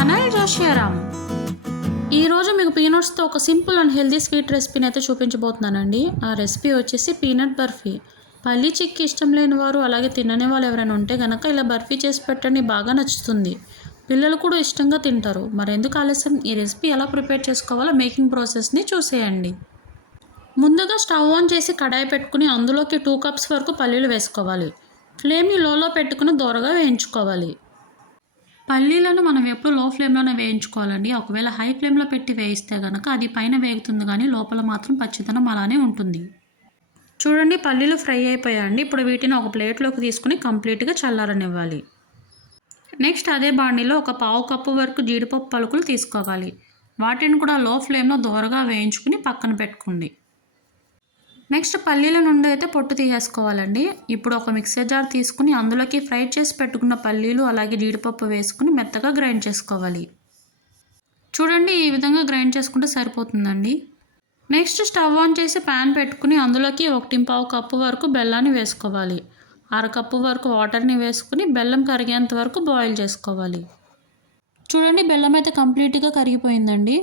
Channel జోషియారామ్ ఈరోజు మీకు పీనట్స్తో ఒక సింపుల్ అండ్ హెల్దీ స్వీట్ రెసిపీని అయితే చూపించబోతున్నానండి. ఆ రెసిపీ వచ్చేసి పీనట్ బర్ఫీ. పల్లి చిక్కి ఇష్టం లేని వారు అలాగే తినని వాళ్ళు ఎవరైనా ఉంటే కనుక ఇలా బర్ఫీ చేసి పెట్టండి బాగా నచ్చుతుంది. పిల్లలు కూడా ఇష్టంగా తింటారు. మరెందుకు ఆలస్యం? ఈ రెసిపీ ఎలా ప్రిపేర్ చేసుకోవాలో మేకింగ్ ప్రాసెస్ని చూసేయండి. ముందుగా స్టవ్ ఆన్ చేసి కడాయి పెట్టుకుని అందులోకి టూ కప్స్ వరకు పల్లీలు వేసుకోవాలి. ఫ్లేమ్ని లోలో పెట్టుకుని దూరగా వేయించుకోవాలి. పల్లీలను మనం ఎప్పుడు లో ఫ్లేమ్లోనే వేయించుకోవాలండి. ఒకవేళ హై ఫ్లేమ్లో పెట్టి వేయిస్తే కనుక అది పైన వేగుతుంది కానీ లోపల మాత్రం పచ్చితనం అలానే ఉంటుంది. చూడండి పల్లీలు ఫ్రై అయిపోయాయండి. ఇప్పుడు వీటిని ఒక ప్లేట్లోకి తీసుకుని కంప్లీట్గా చల్లారనివ్వాలి. నెక్స్ట్ అదే బాండిలో ఒక పావు కప్పు వరకు జీడిపప్పు పలుకులు తీసుకోవాలి. వాటిని కూడా లో ఫ్లేమ్లో దూరగా వేయించుకుని పక్కన పెట్టుకోండి. నెక్స్ట్ పల్లీల నుండి అయితే పొట్టు తీసేసుకోవాలండి. ఇప్పుడు ఒక మిక్సర్ జార్ తీసుకుని అందులోకి ఫ్రై చేసి పెట్టుకున్న పల్లీలు అలాగే జీడిపప్పు వేసుకుని మెత్తగా గ్రైండ్ చేసుకోవాలి. చూడండి ఈ విధంగా గ్రైండ్ చేసుకుంటే సరిపోతుందండి. నెక్స్ట్ స్టవ్ ఆన్ చేసి ప్యాన్ పెట్టుకుని అందులోకి ఒకటి పావు కప్పు వరకు బెల్లాన్ని వేసుకోవాలి. అరకప్పు వరకు వాటర్ని వేసుకుని బెల్లం కరిగేంత వరకు బాయిల్ చేసుకోవాలి. చూడండి బెల్లం అయితే కంప్లీట్గా కరిగిపోయిందండి.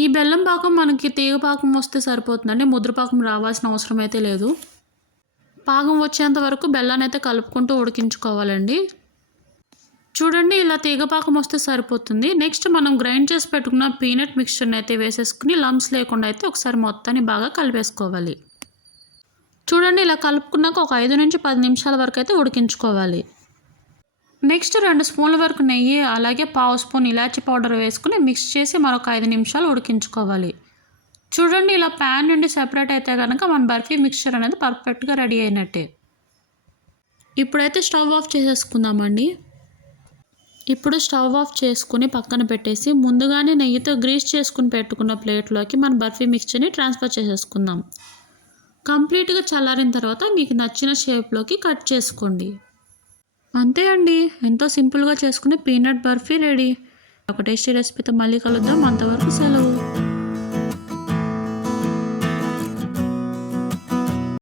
ఈ బెల్లం పాకం మనకి తీగ పాకం వస్తే సరిపోతుందండి. ముద్ర పాకం రావాల్సిన అవసరం అయితే లేదు. పాకం వచ్చేంత వరకు బెల్లాన్ని అయితే కలుపుకుంటూ ఉడికించుకోవాలండి. చూడండి ఇలా తీగ పాకం వస్తే సరిపోతుంది. నెక్స్ట్ మనం గ్రైండ్ చేసి పెట్టుకున్న పీనట్ మిక్స్చర్ని అయితే వేసేసుకుని లమ్స్ లేకుండా అయితే ఒకసారి మొత్తాన్ని బాగా కలిపేసుకోవాలి. చూడండి ఇలా కలుపుకున్నాక ఒక ఐదు నుంచి పది నిమిషాల వరకు అయితే ఉడికించుకోవాలి. నెక్స్ట్ రెండు స్పూన్ల వరకు నెయ్యి అలాగే పావు స్పూన్ ఇలాచి పౌడర్ వేసుకుని మిక్స్ చేసి మరొక ఐదు నిమిషాలు ఉడికించుకోవాలి. చూడండి ఇలా ప్యాన్ నుండి సెపరేట్ అయితే కనుక మన బర్ఫీ మిక్చర్ అనేది పర్ఫెక్ట్గా రెడీ అయినట్టే. ఇప్పుడైతే స్టవ్ ఆఫ్ చేసేసుకుందామండి. ఇప్పుడు స్టవ్ ఆఫ్ చేసుకుని పక్కన పెట్టేసి ముందుగానే నెయ్యితో గ్రీస్ చేసుకుని పెట్టుకున్న ప్లేట్లోకి మన బర్ఫీ మిక్చర్ని ట్రాన్స్ఫర్ చేసేసుకుందాం. కంప్లీట్గా చల్లారిన తర్వాత మీకు నచ్చిన షేప్లోకి కట్ చేసుకోండి. అంతే అండి. ఎంతో సింపుల్గా చేసుకునే పీనట్ బర్ఫీ రెడీ. ఒక టేస్టీ రెసిపీతో మళ్ళీ కలుద్దాం. అంతవరకు సెలవు.